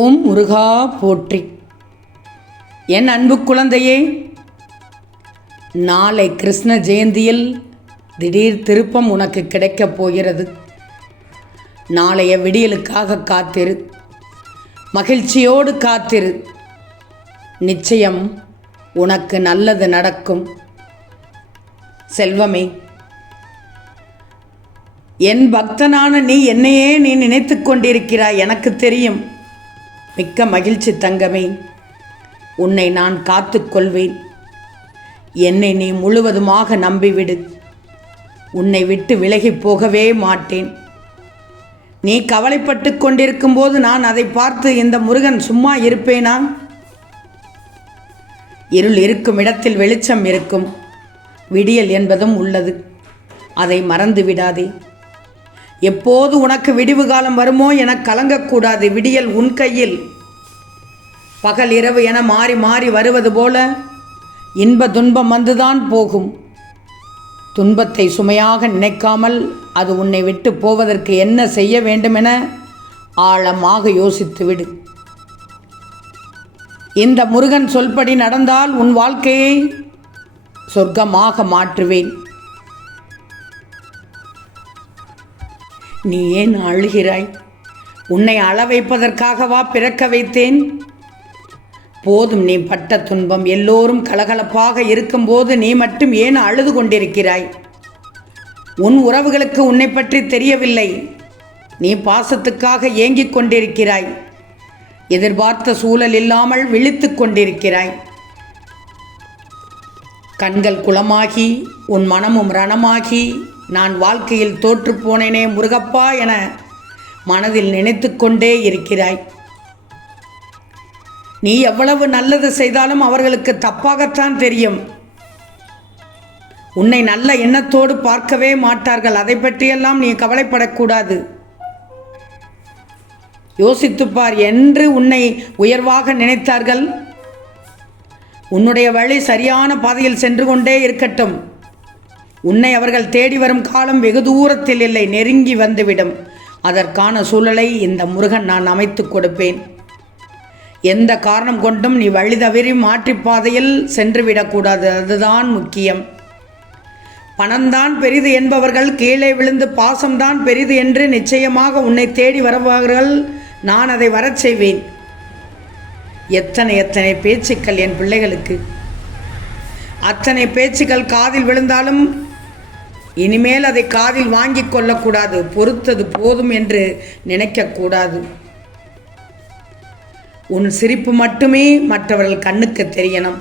ஓம் முருகா போற்றி. என் அன்பு குழந்தையே, நாளை கிருஷ்ண ஜெயந்தியில் திடீர் திருப்பம் உனக்கு கிடைக்கப் போகிறது. நாளைய விடியலுக்காக காத்திரு, மகிழ்ச்சியோடு காத்திரு. நிச்சயம் உனக்கு நல்லது நடக்கும். செல்வமே, என் பக்தனான நீ என்னையே நினைத்து கொண்டிருக்கிறாய், எனக்கு தெரியும். மிக்க மகிழ்ச்சி தங்கமே, உன்னை நான் காத்துக்கொள்வேன். என்னை நீ முழுவதுமாக நம்பிவிடு. உன்னை விட்டு விலகி போகவே மாட்டேன். நீ கவலைப்பட்டு கொண்டிருக்கும் போது நான் அதை பார்த்து இந்த முருகன் சும்மா இருப்பேனா? இருள் இருக்கும் இடத்தில் வெளிச்சம் இருக்கும். விடியல் என்பதும் உள்ளது, அதை மறந்து விடாதே. எப்போது உனக்கு விடிவு காலம் வருமோ என கலங்கக்கூடாது. விடியல் உன் கையில். பகல் இரவு என மாறி மாறி வருவது போல இன்ப துன்பம் வந்துதான் போகும். துன்பத்தை சுமையாக நினைக்காமல் அது உன்னை விட்டு போவதற்கு என்ன செய்ய வேண்டுமென ஆழமாக யோசித்து விடு. இந்த முருகன் சொல்படி நடந்தால் உன் வாழ்க்கையை சொர்க்கமாக மாற்றுவேன். நீ ஏன் அழுகிறாய்? உன்னை அழ வைப்பதற்காகவா பிறக்க வைத்தேன்? போதும் நீ பட்ட துன்பம். எல்லோரும் கலகலப்பாக இருக்கும்போது நீ மட்டும் ஏன் அழுது கொண்டிருக்கிறாய்? உன் உறவுகளுக்கு உன்னை பற்றி தெரியவில்லை. நீ பாசத்துக்காக ஏங்கிக் கொண்டிருக்கிறாய். எதிர்பார்த்த சூழல் இல்லாமல் விழித்து கொண்டிருக்கிறாய். கண்கள் குளமாகி உன் மனமும் ரணமாகி நான் வாழ்க்கையில் தோற்று போனேனே முருகப்பா என மனதில் நினைத்து கொண்டே இருக்கிறாய். நீ எவ்வளவு நல்லது செய்தாலும் அவர்களுக்கு தப்பாகத்தான் தெரியும். உன்னை நல்ல எண்ணத்தோடு பார்க்கவே மாட்டார்கள். அதை பற்றியெல்லாம் நீ கவலைப்படக்கூடாது. யோசித்துப்பார். என்று உன்னை உயர்வாக நினைத்தார்கள். உன்னுடைய வழி சரியான பாதையில் சென்று கொண்டே இருக்கட்டும். உன்னை அவர்கள் தேடி வரும் காலம் வெகு தூரத்தில் இல்லை, நெருங்கி வந்துவிடும். அதற்கான சூழலை இந்த முருகன் நான் அமைத்து கொடுப்பேன். எந்த காரணம் கொண்டும் நீ வழி தவறி மாற்றிப்பாதையில் சென்றுவிடக்கூடாது. அதுதான் முக்கியம். பணம்தான் பெரிது என்பவர்கள் கீழே விழுந்து பாசம்தான் பெரிது என்று நிச்சயமாக உன்னை தேடி வருவார்கள். நான் அதை வரச் செய்வேன். எத்தனை எத்தனை பேச்சுக்கள் என் பிள்ளைகளுக்கு. அத்தனை பேச்சுக்கள் காதில் விழுந்தாலும் இனிமேல் அதை காதில் வாங்கி கொள்ளக்கூடாது. பொறுத்தது போதும் என்று நினைக்கக்கூடாது. உன் சிரிப்பு மட்டுமே மற்றவர்கள் கண்ணுக்கு தெரியணும்.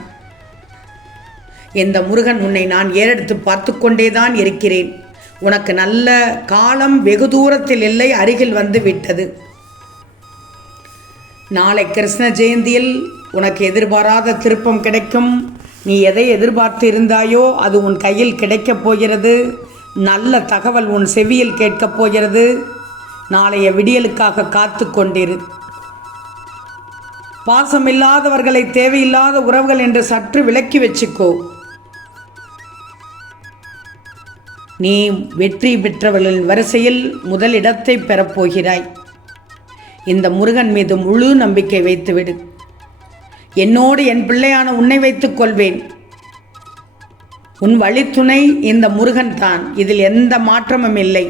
இந்த முருகன் உன்னை நான் ஏறெடுத்து பார்த்து கொண்டேதான் இருக்கிறேன். உனக்கு நல்ல காலம் வெகு தூரத்தில் இல்லை, அருகில் வந்து விட்டது. நாளை கிருஷ்ண ஜெயந்தியில் உனக்கு எதிர்பாராத திருப்பம் கிடைக்கும். நீ எதை எதிர்பார்த்து இருந்தாயோ அது உன் கையில் கிடைக்கப் போகிறது. நல்ல தகவல் உன் செவியில் கேட்கப் போகிறது. நாளைய விடியலுக்காக காத்து கொண்டிரு. பாசமில்லாதவர்களை தேவையில்லாத உறவுகள் என்று சற்று விலக்கி வச்சுக்கோ. நீ வெற்றி பெற்றவர்களின் வரிசையில் முதலிடத்தை பெறப்போகிறாய். இந்த முருகன் மீது முழு நம்பிக்கை வைத்துவிடு. என்னோடு என் பிள்ளையான உன்னை வைத்துக் கொள்வேன். உன் வழித்துணை இந்த முருகன் தான். இதில் எந்த மாற்றமும் இல்லை.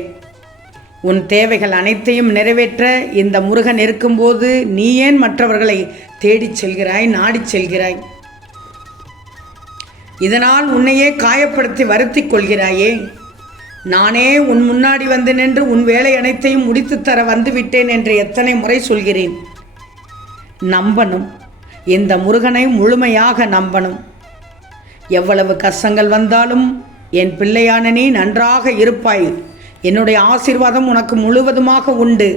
உன் தேவைகள் அனைத்தையும் நிறைவேற்ற இந்த முருகன் இருக்கும்போது நீ ஏன் மற்றவர்களை தேடிச் செல்கிறாய், நாடிச் செல்கிறாய்? இதனால் உன்னையே காயப்படுத்தி வருத்தி கொள்கிறாயே. நானே உன் முன்னாடி வந்து நின்று உன் வேலை அனைத்தையும் முடித்து தர வந்துவிட்டேன் என்று எத்தனை முறை சொல்கிறேன். நம்பணும். இந்த முருகனை முழுமையாக நம்பணும். எவ்வளவு கஷ்டங்கள் வந்தாலும் என் பிள்ளையான நீ நன்றாக இருப்பாய். என்னுடைய ஆசீர்வாதம் உனக்கு முழுவதுமாக உண்டு.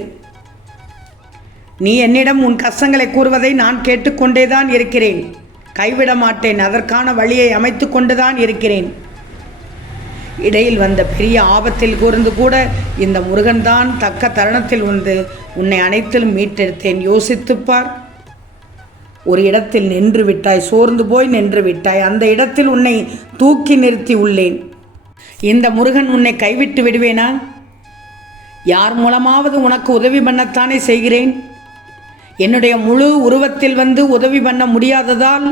நீ என்னிடம் உன் கஷ்டங்களை கூறுவதை நான் கேட்டுக்கொண்டேதான் இருக்கிறேன். கைவிட மாட்டேன். அதற்கான வழியை அமைத்து கொண்டுதான் இருக்கிறேன். இடையில் வந்த பெரிய ஆபத்தில் கூர்ந்து கூட இந்த முருகன்தான் தக்க தருணத்தில் வந்து உன்னை அனைத்திலும் மீட்டெடுத்தேன். யோசித்துப்பார். ஒரு இடத்தில் நின்று விட்டாய், சோர்ந்து போய் நின்று விட்டாய். அந்த இடத்தில் உன்னை தூக்கி நிறுத்தி உள்ளேன். இந்த முருகன் உன்னை கைவிட்டு விடுவேனா? யார் மூலமாவது உனக்கு உதவி பண்ணத்தானே செய்கிறேன். என்னுடைய முழு உருவத்தில் வந்து உதவி பண்ண முடியாததால்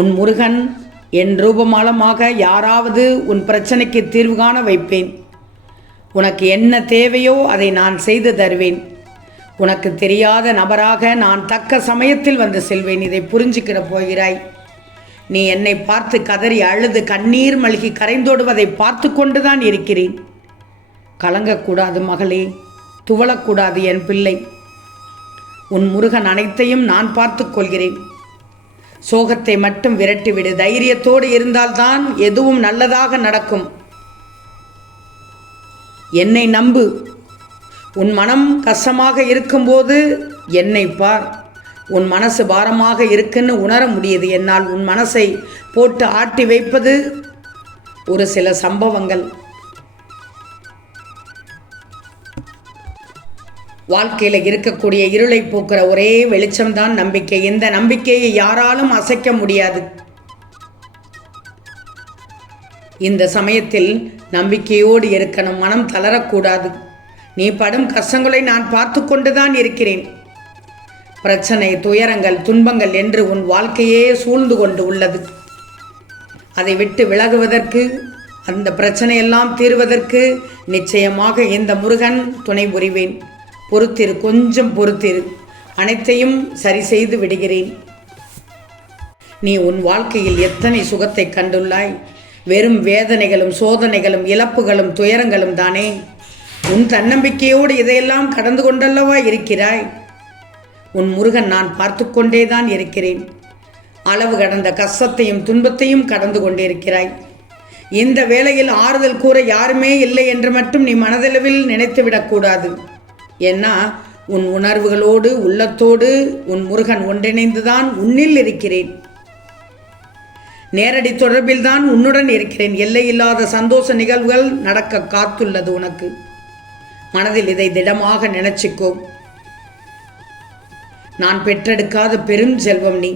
உன் முருகன் என் ரூபமாலமாக யாராவது உன் பிரச்சனைக்கு தீர்வு காண வைப்பேன். உனக்கு என்ன தேவையோ அதை நான் செய்து தருவேன். உனக்கு தெரியாத நபராக நான் தக்க சமயத்தில் வந்து செல்வேன். இதை புரிஞ்சுக்கிட போகிறாய். நீ என்னை பார்த்து கதறி அழுது கண்ணீர் மல்கி கரைந்தோடுவதை பார்த்து கொண்டுதான் இருக்கிறேன். கலங்கக்கூடாது மகளே, துவளக்கூடாது என் பிள்ளை. உன் முருகன் அனைத்தையும் நான் பார்த்து கொள்கிறேன். சோகத்தை மட்டும் விரட்டிவிடு. தைரியத்தோடு இருந்தால்தான் எதுவும் நல்லதாக நடக்கும். என்னை நம்பு. உன் மனம் கஷ்டமாக இருக்கும்போது என்னை பார். உன் மனசு பாரமாக இருக்குன்னு உணர முடியுது. என்னால் உன் மனசை போட்டு ஆட்டி வைப்பது ஒரு சில சம்பவங்கள். வாழ்க்கையில் இருக்கக்கூடிய இருளை போக்குற ஒரே வெளிச்சம்தான் நம்பிக்கை. இந்த நம்பிக்கையை யாராலும் அசைக்க முடியாது. இந்த சமயத்தில் நம்பிக்கையோடு இருக்கணும். மனம் தளரக்கூடாது. நீ படும் கஷ்டங்களை நான் பார்த்து கொண்டுதான் இருக்கிறேன். பிரச்சனை, துயரங்கள், துன்பங்கள் என்று உன் வாழ்க்கையே சூழ்ந்து கொண்டு உள்ளது. அதை விட்டு விலகுவதற்கு, அந்த பிரச்சனையெல்லாம் தீர்வதற்கு நிச்சயமாக இந்த முருகன் துணை புரிவேன். பொறுத்திரு, கொஞ்சம் பொறுத்திரு. அனைத்தையும் சரி செய்து விடுகிறேன். நீ உன் வாழ்க்கையில் எத்தனை சுகத்தை கண்டுள்ளாய். வெறும் வேதனைகளும் சோதனைகளும் இழப்புகளும் துயரங்களும் தானே. உன் தன்னம்பிக்கையோடு இதையெல்லாம் கடந்து கொண்டல்லவா இருக்கிறாய். உன் முருகன் நான் பார்த்து கொண்டேதான் இருக்கிறேன். அளவு கடந்த கஷ்டத்தையும் துன்பத்தையும் கடந்து கொண்டிருக்கிறாய். இந்த வேளையில் ஆறுதல் கூற யாருமே இல்லை என்று மட்டும் நீ மனதளவில் நினைத்துவிடக்கூடாது. ஏன்னா உன் உணர்வுகளோடு உள்ளத்தோடு உன் முருகன் ஒன்றிணைந்துதான் உன்னில் இருக்கிறேன். நேரடி தொடர்பில் தான் உன்னுடன் இருக்கிறேன். எல்லையில்லாத சந்தோஷ நிகழ்வுகள் நடக்க காத்துள்ளது உனக்கு. மனதில் இதை திடமாக நினைச்சுக்கோ. நான் பெற்றெடுக்காத பெரும் செல்வம் நீ.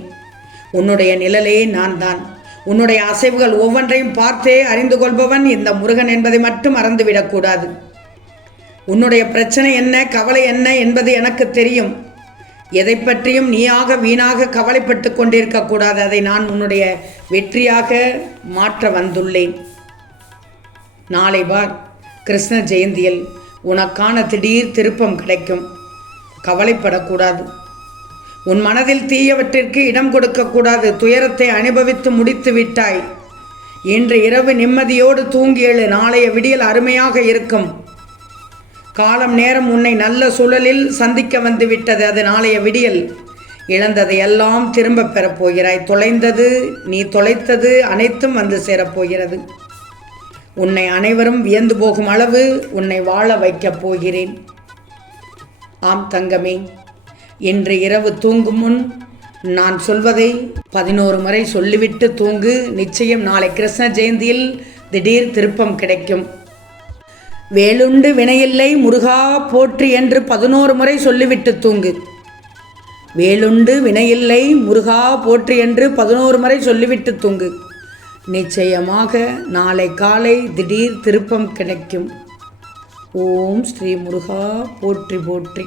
உன்னுடைய நிழலே நான் தான். உன்னுடைய அசைவுகள் ஒவ்வொன்றையும் பார்த்தே அறிந்து கொள்பவன் இந்த முருகன் என்பதை மட்டும் மறந்துவிடக்கூடாது. உன்னுடைய பிரச்சனை என்ன, கவலை என்ன என்பது எனக்கு தெரியும். எதை பற்றியும் நீயாக வீணாக கவலைப்பட்டு கொண்டிருக்கக்கூடாது. அதை நான் உன்னுடைய வெற்றியாக மாற்ற வந்துள்ளேன். நாளை பார், கிருஷ்ண ஜெயந்தியில் உனக்கான திடீர் திருப்பம் கிடைக்கும். கவலைப்படக்கூடாது. உன் மனதில் தீயவற்றிற்கு இடம் கொடுக்கக்கூடாது. துயரத்தை அனுபவித்து முடித்து விட்டாய். இன்று இரவு நிம்மதியோடு தூங்கி எழு. நாளைய விடியல் அருமையாக இருக்கும். காலம் நேரம் உன்னை நல்ல சூழலில் சந்திக்க வந்து விட்டது. அது நாளைய விடியல். இழந்ததை எல்லாம் திரும்ப பெறப்போகிறாய். தொலைந்தது, நீ தொலைத்தது அனைத்தும் வந்து சேரப்போகிறது. உன்னை அனைவரும் வியந்து போகும் அளவு உன்னை வாழ வைக்கப் போகிறேன். ஆம் தங்கமே, இன்று இரவு தூங்கும் முன் நான் சொல்வதை 11 முறை சொல்லிவிட்டு தூங்கு. நிச்சயம் நாளை கிருஷ்ண ஜெயந்தியில் திடீர் திருப்பம் கிடைக்கும். வேலுண்டு வினையில்லை முருகா போற்றி என்று 11 முறை சொல்லிவிட்டு தூங்கு. வேலுண்டு வினையில்லை முருகா போற்றி என்று 11 முறை சொல்லிவிட்டு தூங்கு. நிச்சயமாக நாளை காலை திடீர் திருப்பம் கிடைக்கும். ஓம் ஸ்ரீ முருகா போற்றி போற்றி.